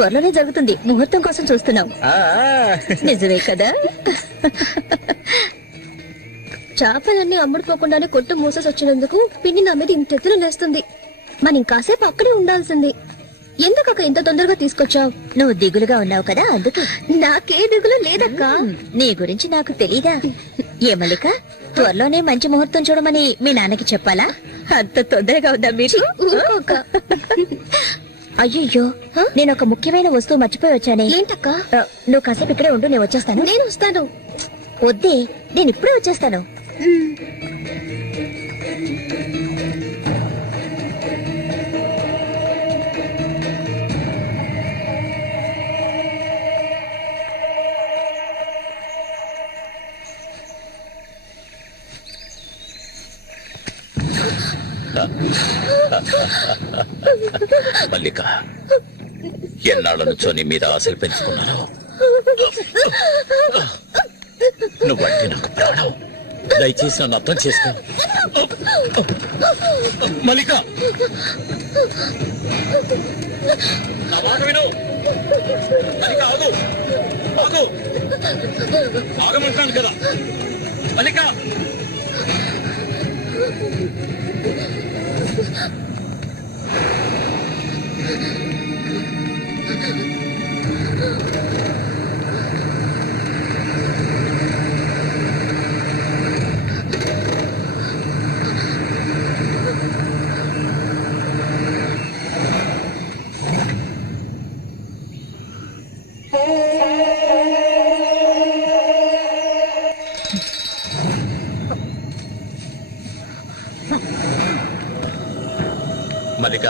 త్వరలోనే జరుగుతుంది. ముహూర్తం కోసం చూస్తున్నాం. నిజమే కదా? చేపలన్నీ అమ్ముడుపోకుండానే కొట్టు మూసేసి వచ్చినందుకు పిన్ని నా మీద ఇంతెత్తున లేస్తుంది. మనం ఇంకాసేపు అక్కడే ఉండాల్సింది. ఎందుకక్క ఇంత తొందరగా తీసుకొచ్చావు? నువ్వు దిగులుగా ఉన్నావు కదా, అందుకు. నాకే దిగులు లేదక్క. నీ గురించి నాకు తెలీదా? ఏ మల్లిక, త్వరలోనే మంచి ముహూర్తం చూడమని మీ నాన్నకి చెప్పాలా? అంత తొందరగా ఉందా మీరు? అయ్యో, నేను ఒక ముఖ్యమైన వస్తువు మర్చిపోయి వచ్చానే. ఏంటక్క? నువ్వు కాసేపు ఇక్కడే ఉండు, నేను వచ్చేస్తాను. నేను వస్తాను. వద్దే, నేను ఇప్పుడే వచ్చేస్తాను. మల్లిక, ఎన్నాళ్ళ నుంచో నీ మీద ఆశలు పెంచుకున్నాను. నువ్వంటే నాకు ప్రాణం. దయచేసి నన్ను అర్థం చేసుకో. మల్లిక, నా మాట విను. మల్లిక, ఆగు ఆగు, ఆగమంటాను కదా. మల్లిక, మల్లిక,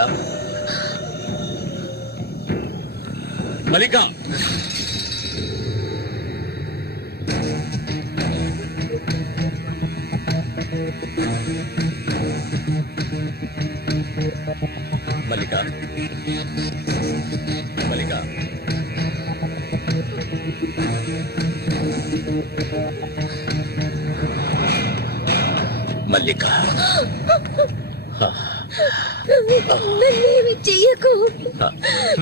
మల్లిక, మల్లిక, మల్లిక, మల్లిక, చెయ్యకు.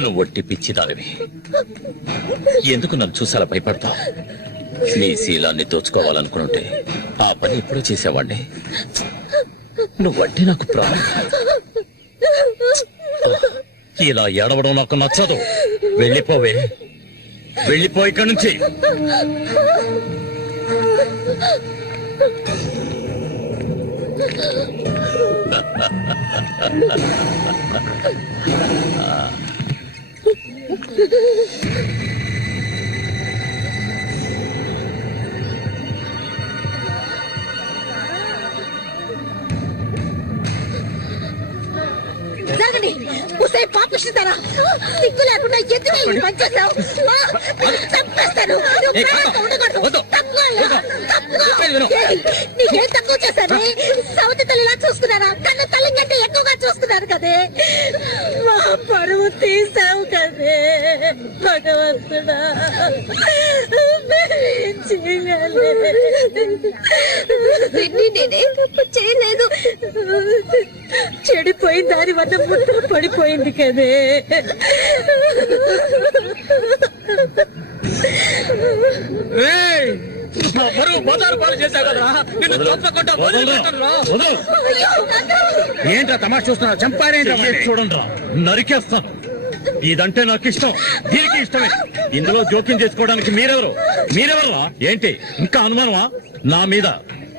నువ్వు ఒట్టి పిచ్చిదానివి. ఎందుకు నన్ను చూసాలా భయపడతావు? నీ శీలాన్ని దోచుకోవాలనుకుంటే ఆ పని ఎప్పుడూ చేసేవాడిని. నువ్వంటే నాకు ప్రాణం. ఇలా ఏడవడం నాకు నచ్చదు. వెళ్ళిపోవే, వెళ్ళిపో ఇక్కడి నుంచి. జరగండి. ఉసే పాపిస్తారా? సిగ్గు లేకుండా ఎందుకు పనిచేస్తావు? చంపేస్తాను. నీకేం తక్కువ చేశాను? సౌతి తల్లిలా చూసుకున్నారా? కన్న తల్లి కంటే ఎక్కువగా చూసుకున్నారు కదే. మా పరువు తీసావు కదే భగవంతుడా. నేనే తప్పు చేయలేదు. చెడిపోయి దాని వల్ల ముద్ర పడిపోయింది కదే. ఏంట్రా తమాష చూస్తున్నా? చంపారే చూడండి, నరికేస్తాను. ఇదంటే నాకు ఇష్టం, దీనికి ఇష్టమే. ఇందులో జోక్యం చేసుకోవడానికి మీరెవరు? ఏంటి ఇంకా అనుమానమా నా మీద?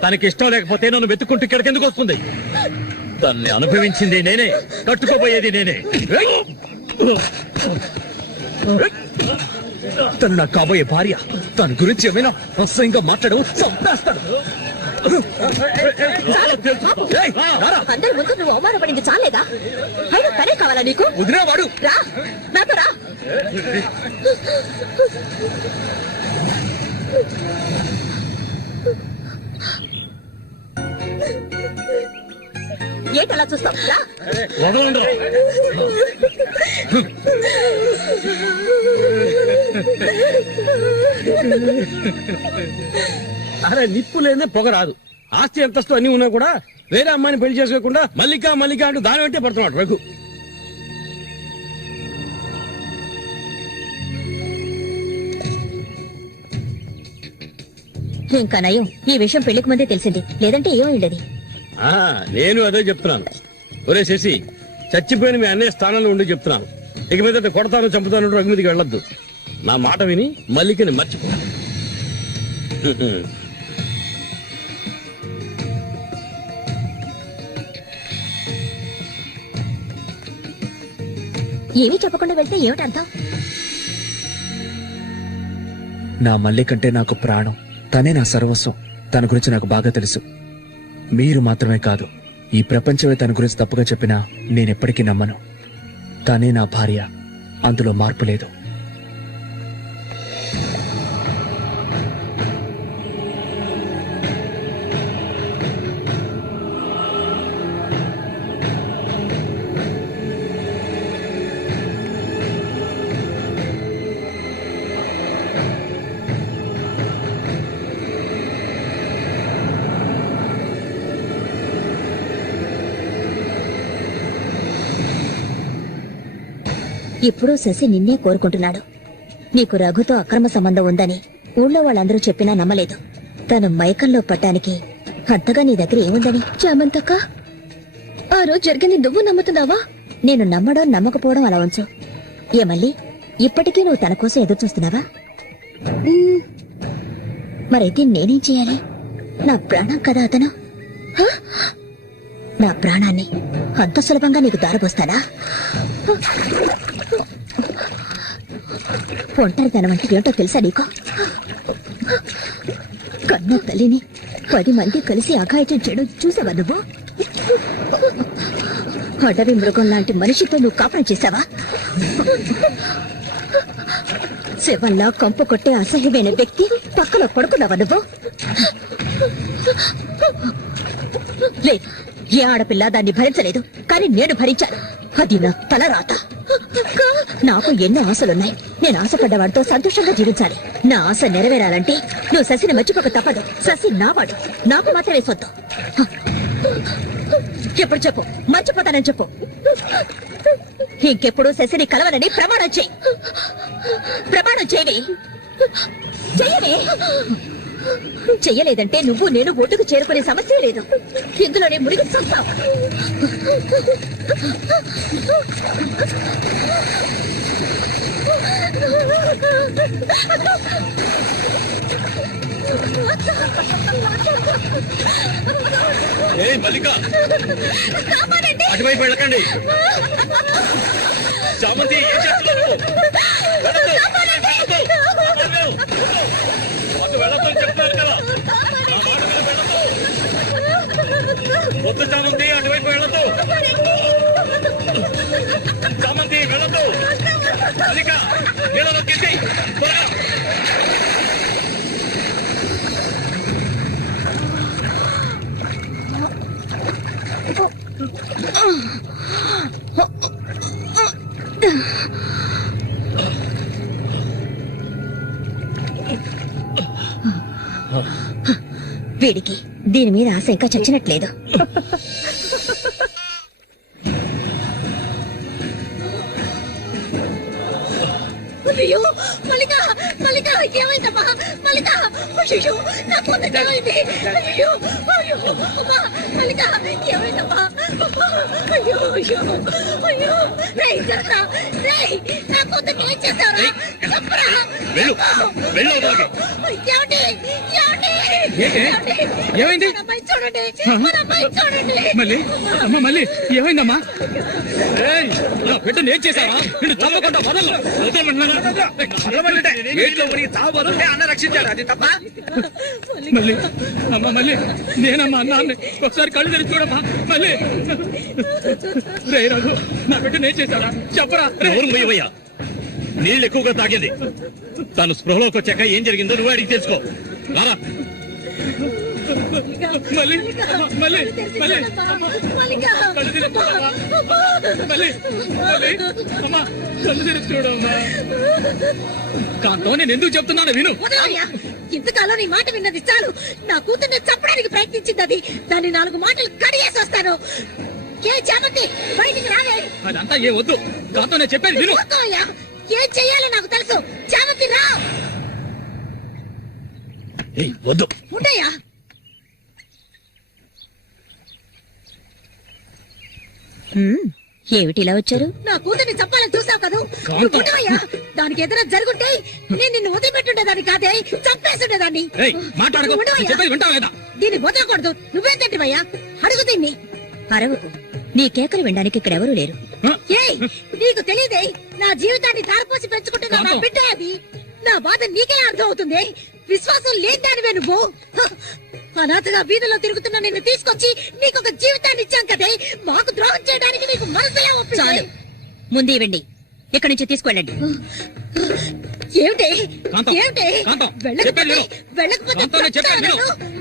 తనకి ఇష్టం లేకపోతే నన్ను వెతుక్కుంటూ ఇక్కడికి ఎందుకు వస్తుంది? తన్ని అనుభవించింది నేనే, కట్టుకోబోయేది నేనే. తను నాకు కాబోయే భార్య. తన గురించి ఏమైనా అసహ్యంగా మాట్లాడు, చంపేస్తాడు. అందరి ముందు నువ్వు అవమానపడింది చాలేదా? అయినా తనే కావాలా నీకు? వదిలేవాడు. రా, నాతో రా. ఏంటలా చూస్తావు? రా. అరే నిప్పు లేదే పొగ రాదు. ఆస్తి అంతస్తు అన్ని ఉన్నా కూడా వేరే అమ్మాయిని పెళ్లి చేసుకోకుండా మల్లిక మల్లిక అంటూ దాని వెంటే పడుతున్నాడు రఘు. ఇంకా నయం ఈ విషయం పెళ్లికి ముందే తెలిసింది, లేదంటే ఏమైండది. నేను అదే చెప్తున్నాను. ఒరే శశి, చచ్చిపోయిన మీ అన్నయ్య స్థానంలో ఉండి చెప్తున్నాను, ఇక మీద కొడతాను చంపుతాను రఘు మీదకి వెళ్ళొద్దు. నా మాట విని మల్లికని మర్చిపో. ఏమీ చెప్పకుండా వెళ్తే ఏమిటి అర్థం? నా మల్లి కంటే నాకు ప్రాణం, తనే నా సర్వస్వం. తన గురించి నాకు బాగా తెలుసు. మీరు మాత్రమే కాదు, ఈ ప్రపంచమే తన గురించి తప్పుగా చెప్పినా నేనెప్పటికీ నమ్మను. తనే నా భార్య, అందులో మార్పు లేదు. ఇప్పుడు శశి నిన్నే కోరుకుంటున్నాడు. నీకు రఘుతో అక్రమ సంబంధం ఉందని ఊళ్ళో వాళ్ళందరూ చెప్పినా నమ్మలేదు. తను మైకంలో పట్టానికి అంతగా నీ దగ్గర ఏముందని. చామంతక్క, ఆ రోజు జరిగింది నువ్వు నమ్ముతున్నావా? నేను నమ్మడం నమ్మకపోవడం అలా ఉంచు. ఏమల్లి, ఇప్పటికీ నువ్వు తన కోసం ఎదురు చూస్తున్నావా? మరైతే నేనేం చేయాలి? నా ప్రాణం కదా అతను. నా ప్రాణాన్ని అంత సులభంగా నీకు దారపోస్తానా? ఒంటరితనం అంటే ఏంటో తెలుసా నీకు? కన్న తల్లిని 10 మంది కలిసి అఘాయిత్యం చేయడం చూసావా నువ్వు? అడవి మృగం లాంటి మనిషితో నువ్వు కాపురం చేశావా? శివల్లా కంపు కొట్టే అసహ్యమైన వ్యక్తి పక్కలో పడుకున్నావా నువ్వు? లేదు, ఏ ఆడపిల్ల దాన్ని భరించలేదు, కానీ నేను భరించాను. అది నా తలరాత. నాకు ఎన్నో ఆశలున్నాయి. నేను ఆశపడ్డవాడితో సంతోషంగా జీవించాలి. నా ఆశ నెరవేరాలంటే నువ్వు శశిని మర్చిపోక తప్పదు. శశి నావాడు, నాకు మాత్రమే సొంతం. ఎప్పుడు చెప్పు, మర్చిపోతానని చెప్పు. ఇంకెప్పుడు శశిని కలవనని ప్రమాణం చేయి. ప్రమాణం చేయవి. చెయ్యవి. చెయ్యలేదంటే నువ్వు నేను ఒడ్డుకు చేరుకునే సమస్య లేదు. ఇందులోనే మునిగి చూస్తావు. మల్లిక, అటువైపు వెళ్ళకండి. చామంతి, ఏం చేస్తున్నావు? వెళ్ళొద్దని చెప్తున్నారు కదా. నా మాట మీద వెళ్ళొద్దు. వద్దు చామంతి, అటువైపు వెళ్ళొద్దు. చామంతి, వెళ్ళొద్దు. మల్లిక, నీళ్ళలో కింది త్వరగా. వీడికి దీని మీద ఆశ ఇంకా చచ్చినట్లేదు. అయ్యో మల్లిక, మల్లిక, ఏమైందమ్మా? మల్లిక, అయ్యో నా కూతురు ఏమైంది? అయ్యో, అయ్యో అమ్మా, మల్లిక, ఏమైందమ్మా? అయ్యో, అయ్యో, అయ్యో, రేయ్ సరసా, రేయ్, నా కూతురు ఏం చేశారా? చెప్పరా? వెళ్ళు, వెళ్ళు అవతలకి. ఏమండి? ఏమండి? ఏమైంది? మన అమ్మాయి చూడండి, మన అమ్మాయి చూడండి. మళ్ళీ అమ్మ, మళ్ళీ ఏమైందమ్మా? నా బిడ్డను ఏం చేశావా? నిన్ను చంపకుండా వదలను. అన్న రక్షించాడు, అది తప్ప. మళ్ళీ అమ్మ, మళ్ళీ నేనమ్మా అన్నాన్ని ఒకసారి కళ్ళు తెరిచి చూడమ్మా. మళ్ళీ రే రఘు, నా బిడ్డను ఏం చేశాడా? చెప్పరా. ఎవరు పోయవయ్యా? నీళ్ళు ఎక్కువగా తాగేది. తను స్పృహలోకి వచ్చాక ఏం జరిగిందో నువ్వు అడిగి తెలుసుకో. రారా. మళ్ళీ మళ్ళీ మళ్ళీ మళ్ళీ అమ్మా, కళ్ళు తెరిచి చూడమ్మా. కాంతో నేను ఎందుకు చెప్తున్నాను విను. ఇంతకాలం నీ మాట విన్నది చాలు. నా కూతుర్ని చంపడానికి ప్రయత్నించింది అది. దాన్ని 4 మాటలు కడిగేసి వస్తాను. ఏ చామంతి, బయటికి రాలే. అదంతా ఏ వద్దు. కాంతో నేను చెప్పేది విను. ఏం చెయ్యాలో నాకు తెలుసు. చామంతి రా. ఏయ్, వద్దు. ఉండయ్యా. ఏమిటి ఇలా వచ్చారు? నా కూతుర్ని చంపాలని చూసావు కదా. కాంతం. ఉండవయ్యా. దానికి ఏదైనా జరుగుంటే నేను నిన్ను వదిలిపెట్టుండేదాన్ని కాదే, చంపేస్తుండేదాన్ని. ఏయ్, మాట్లాడకు. ఉండవయ్యా. నేను చెప్పేది వింటావా లేదా? దీన్ని వదలకూడదు. నువ్వేం తింటివయ్యా? అడుగు దీన్ని. అరవకు. నీ కేకలు వినడానికి ఇక్కడెవరూ లేరు. ఏయ్, నీకు తెలియదే, నా జీవితాన్ని ధారపోసి పెంచుకుంటున్న నా కాంతం. బిడ్డ అది. నా బాధ నీకే అర్థం అవుతుంది. విశ్వాసం లేదానివే నువ్వు. అనాథగా వీధిలో తిరుగుతున్న నిన్ను తీసుకొచ్చి నీకు ఒక జీవితాన్ని ఇచ్చాం కదే. మాకు ద్రోహం చేయడానికి నీకు మనసులే చాలు. ఒప్పించాలి. ముందు ఇవ్వండి. ఇక్కడి నుంచి తీసుకెళ్ళండి. ఏమిటి? కాంతం, ఏమిటి? కాంతం, వెళ్ళకపోతే- చెప్పేది విను. వెళ్ళకపోతే కాంతం, నేను చెప్పేది విను.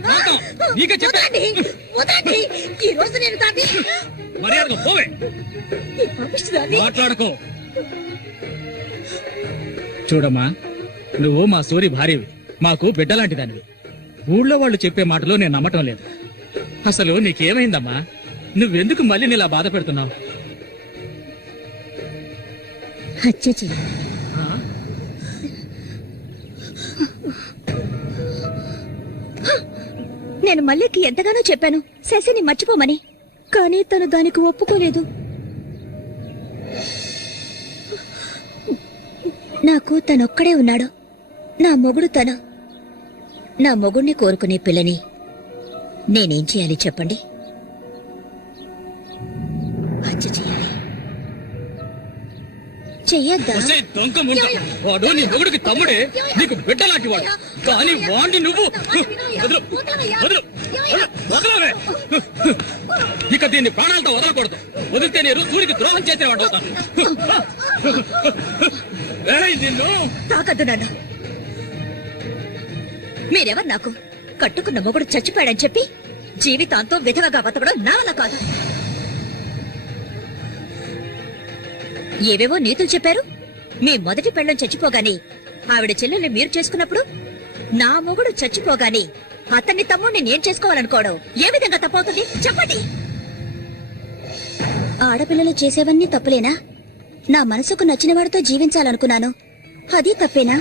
కాంతం, నీకే చెప్పే- వదలండి, వదలండి. ఈ రోజు నేను దాన్ని మర్యాదగా పోవే. ఈ పాపిష్టిదాన్ని మాట్లాడుకో. చూడమ్మా, నువ్వు మా సూరి భార్యవి, మాకు బిడ్డలాంటి దానివి. ఊళ్ళో వాళ్ళు చెప్పే మాటలు నేను నమ్మటం లేదు. అసలు నీకేమైందమ్మా? నువ్వెందుకు మళ్ళీ నీలా బాధ పెడుతున్నావు? హత్య చెయ్యి. నేను మల్లికి ఎంతగానో చెప్పాను శశిని మర్చిపోమని, కానీ తను దానికి ఒప్పుకోలేదు. నాకు తనొక్కడే ఉన్నాడు. నా మొగుడు తను. నా మొగుణ్ణి కోరుకునే పిల్లని నేనేం చేయాలి చెప్పండి? హత్య చేయాలి. చెయ్యొద్దా? ఒసేయ్ దొంగ ముంజ, వాడు నీ మొగుడికి తమ్ముడే, నీకు బిడ్డలాంటి వాడు. కానీ వాణ్ణి నువ్వు వదలు, వదలు, వదలు, వదలవే. ఇక దీన్ని ప్రాణాలతో వదలకూడదు. వదిలితే నేను సూరికి ద్రోహం చేసేవాడు అవుతాను. ఏయ్, నిన్ను తాకద్దు నన్ను. మీరెవరు నాకు? కట్టుకున్న మొగుడు చచ్చిపోయాడని చెప్పి జీవితాంతం విధవగా బతకడం నా వల్ల కాదు. ఏవేవో నీతులు చెప్పారు. మీ మొదటి పెళ్ళం చచ్చిపోగాని ఆవిడ చెల్లెల్ని మీరు చేసుకున్నప్పుడు నా మొగుడు చచ్చిపోగాని అతన్ని తమ్ముడిని నేను చేసుకోవాలనుకోవడం ఏ విధంగా తప్పవుతుంది చెప్పండి? ఆడపిల్లలు చేసేవన్నీ తప్పులేనా? నా మనసుకు నచ్చిన వాడితో జీవించాలనుకున్నాను, అది తప్పేనా?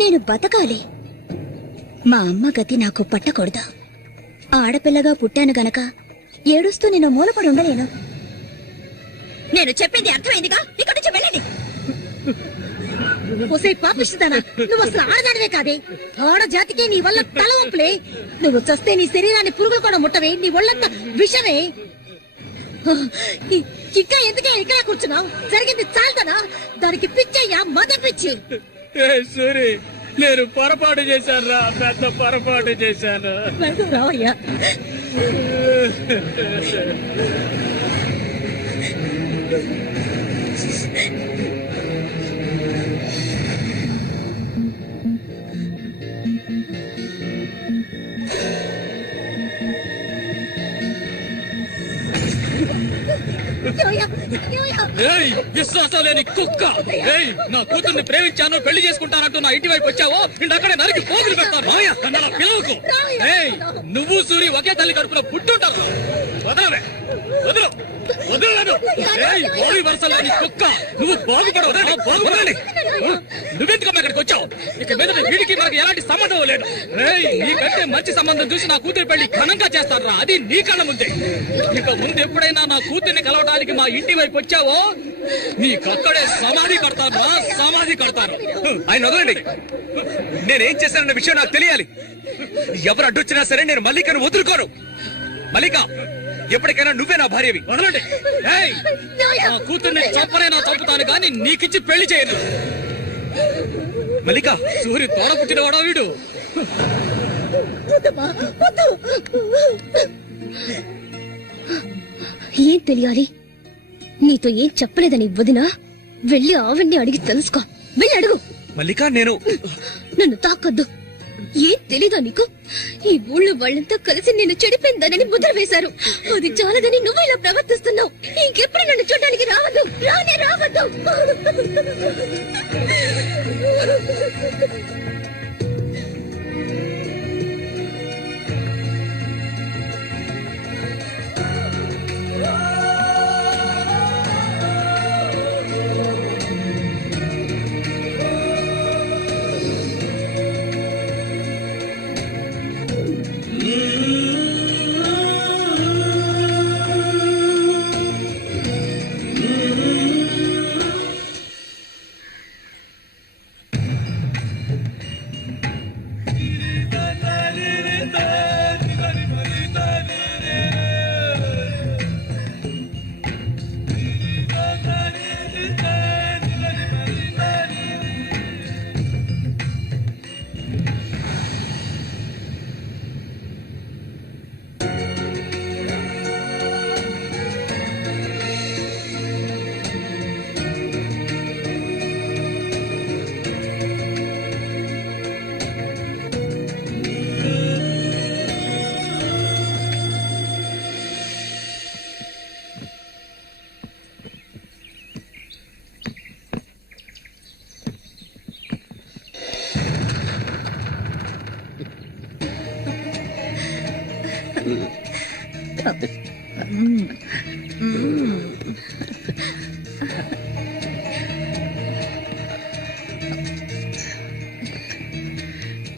నేను బతకాలి. మా అమ్మ గతి నాకు పట్టకూడదు. ఆడపిల్లగా పుట్టాను గనక ఏడుస్తూ నేను మూలపడి ఉండలేను. నేను చెప్పింది అర్థమైందిగా? ఇక్కడి నుంచి వెళ్ళండి. ఒసే పాపిస్తానా, నువ్వు అసలు ఆడదానివే కాదే. ఆడ జాతికే నీ వల్ల తల వంపులే. నువ్వు చస్తే నీ శరీరాన్ని పురుగులు కూడా ముట్టవే. నీ ఒళ్ళంతా విషమే. ఇంకా ఎందుకే ఇక్కడ కూర్చున్నావు? జరిగింది చాలుతానా? దానికి పిచ్చయ్యా, మద పిచ్చి. సూరి, నేను పొరపాటు చేశాను రా, పెద్ద పొరపాటు చేశాను. వెళ్తూ రావయ్యా. ఏమయ్యా? ఏమయ్యా? ఏయ్, విశ్వాసం లేని కుక్క. ఏయ్, నా కూతుర్ని ప్రేమించాను, పెళ్లి చేసుకుంటానంటూ నా ఇంటి వైపు వచ్చావో అక్కడే నరికి పోగులు పెడతాను. అన్న పిలవకు. ఏయ్, నువ్వు సూరి ఒకే తల్లి కడుపులో పుట్టుంటారు. వదలవే, వదలు, వదలలేదు. ఏయ్, ఓరి వరుస లేని కుక్క, నువ్వు బాగుపడవు. బాగుపడాలి. నువ్వెందుకమ్మా ఇక్కడికి వచ్చావు? ఇక మీద వీడికి మనకి ఎలాంటి సంబంధం లేదు. ఏయ్, నీకంటే మంచి సంబంధం చూసి నా కూతురి పెళ్లి ఘనంగా చేస్తాను రా, అది నీ కళ్ళ ముందే. ఇక ముందు ఎప్పుడైనా నా కూతుర్ని కలవడానికి మా ఇంటి వైపు వచ్చావో నీకక్కడే సమాధి కడతాను రా, సమాధి కడతాను. ఆయన వదలండి. నేనేం చేశానన్న విషయం నాకు తెలియాలి. ఎవరు అడ్డొచ్చినా సరే నేను మల్లికను వదులుకోను. మల్లిక, ఎప్పటికైనా నువ్వే నా భార్యవి. వదలండి. ఏయ్, నా కూతుర్ని చంపనైనా చంపుతాను కానీ నీకిచ్చి పెళ్లి చేయను. మల్లిక, సూరి తోడ పుట్టినవాడా వీడు? వద్దమ్మా, వద్దు. ఏం తెలియాలి? నీతో ఏం చెప్పలేదని వదినా? వెళ్ళి ఆవిడ్ని అడిగి తెలుసుకో. వెళ్ళి అడుగు. మల్లిక, నేను నన్ను తాకొద్దు. ఏం తెలీదా నీకు? ఈ ఊళ్ళో వాళ్ళంతా కలిసి నేను చెడిపోయిందనని ముద్ర వేశారు. అది చాలదని నువ్వు ఇలా ప్రవర్తిస్తున్నావు. ఇంకెప్పుడు నన్ను చూడడానికి రావద్దు, రానే రావద్దు.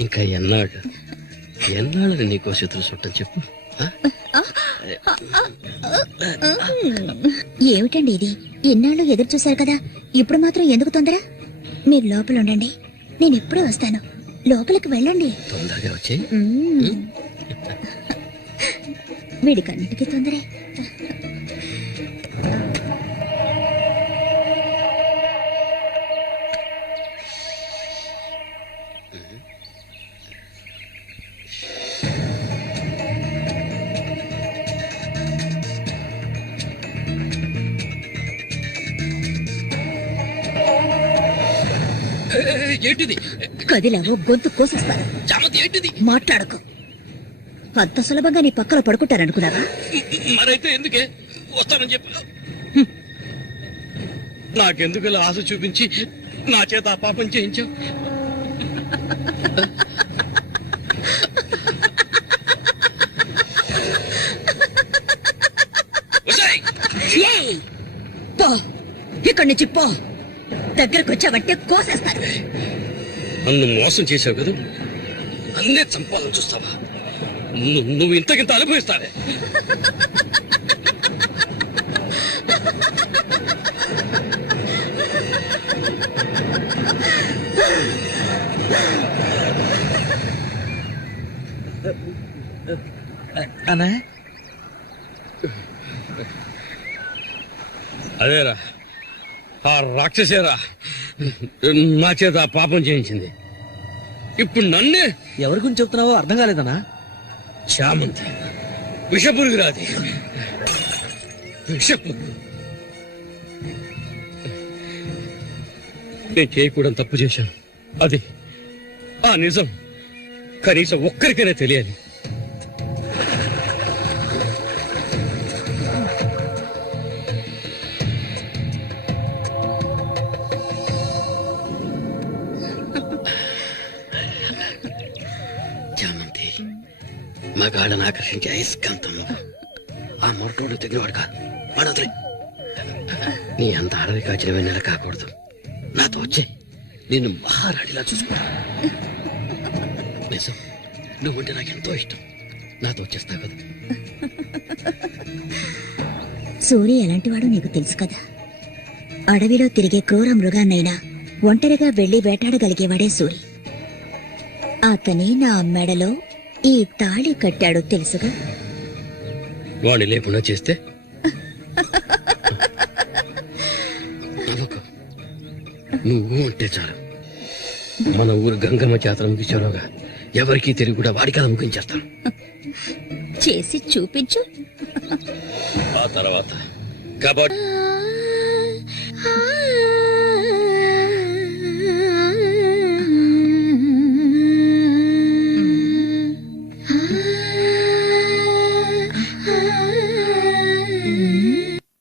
ఇంకా ఎన్నాళ్ళని నీకో శత్రు చుట్టం చెప్పు. ఏమిటండి ఇది? ఎన్నాళ్ళు ఎదురు చూశారు కదా, ఇప్పుడు మాత్రం ఎందుకు తొందర? మీరు లోపల ఉండండి, నేను ఎప్పుడే వస్తాను. లోపలికి వెళ్ళండి. తొందరగా వచ్చి వీడికన్నిటికీ తొందరే. ఏంటిది? కదిలావో గొంతు కోసేస్తాను. చామంతి ఏంటిది? మాట్లాడకు. అంత సులభంగా నీ పక్కన పడుకుంటారనుకున్నావా? మరైతే ఎందుకే వస్తానని చెప్పి నాకెందుకు ఇలా ఆశ చూపించి నా చేత ఆ పాపం చేయించావు? పో, ఇక్కడి నుంచి పో. దగ్గరకు వచ్చావంటే కోసేస్తాను. నన్ను మోసం చేశావు కదా, అన్నే చంపాలని చూస్తావా? నువ్వు ఇంతకింత అనుభవిస్తావే. అన్నా అదేరా, ఆ రాక్షసేరా నా చేత ఆ పాపం చేయించింది. ఇప్పుడు నన్నే ఎవరి గురించి చెప్తున్నావో అర్థం కాలేదన్నా. చామంతి విషపురుగురాది, విషపు. నేను చేయకూడని తప్పు చేశాను. అది ఆ నిజం కనీసం ఒక్కరికైనా తెలియాలి. చామంతి మగాళ్ళని ఆకర్షించే అయస్కాంతం నువ్వు. ఆ మొరటోడు తెగినవాడు కాదు, వాడొదిలే. నీ అంత అడవి కాచిన వెన్నెల కాకూడదు. నాతో వచ్చే నేను మహారాణిలా చూసుకుంటా. నిజం, నువ్వంటే నాకెంతో ఇష్టం. నాతో వచ్చేస్తావు కదా. సూర్య ఎలాంటివాడో నీకు తెలుసు కదా. అడవిలో తిరిగే క్రూర మృగాన్నైనా ఒంటరిగా వెళ్లి వేటాడగలిగేవాడే సూరి. అతనే నా మెడలో ఈ తాళి కట్టాడు తెలుసుగా. వాడిని లేకుండా చేస్తే నమ్మకం నువ్వు ఉంటే చాలు. మన ఊరు గంగమ్మ జాతర ముగించేలోగా ఎవరికీ తెలివి కూడా వాడికి అలా ముగించేస్తాను. చేసి చూపించు. ఆ తర్వాత కబడ్డీ